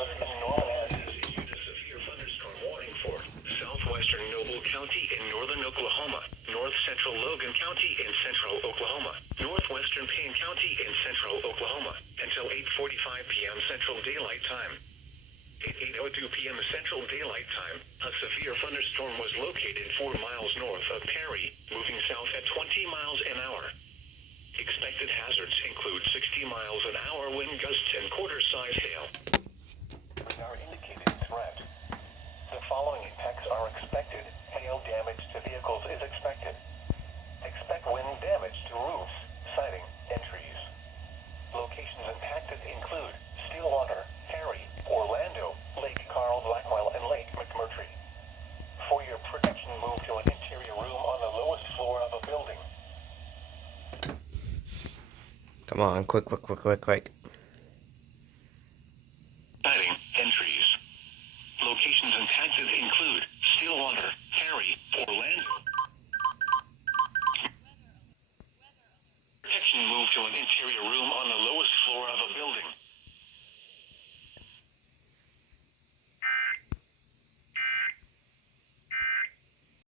11th in Norman. Issued a severe thunderstorm warning for Southwestern Noble County in northern Oklahoma, north central Logan County in central Oklahoma, northwestern Payne County in central Oklahoma, until 8:45 p.m. Central Daylight Time. At 8:02 p.m. Central Daylight Time, a severe thunderstorm was located 4 miles north of Perry, moving south at 20 miles an hour. Expected hazards include 60 miles an hour wind gusts and quarter-size hail. Our indicated threat. The following impacts are expected. Hail damage to vehicles is expected. Expect wind damage to roofs, siding, and trees. Locations impacted include Stillwater, Perry, Orlando, Lake Carl, Blackwell, and Lake Mcmurtry. For your protection, move to an interior room on the lowest floor of a building. Come on, quick. Siding and trees. Locations impacted include Stillwater, Perry, Orlando. Protection, move to an interior room on the lowest floor of a building.